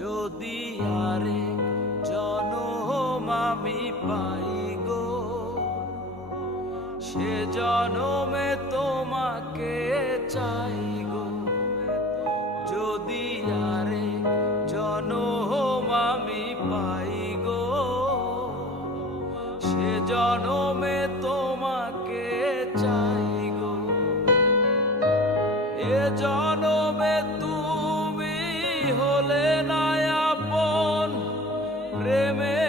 যদি আরেক জনম আমি পাই গো, সে জনমে তোমাকে চাই গো। যদি আরেক জনম আমি পাই গো, সে জনমে তোমাকে চাই গো। এ জনমে তুমি হলে না আপন, প্রেমে